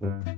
Thank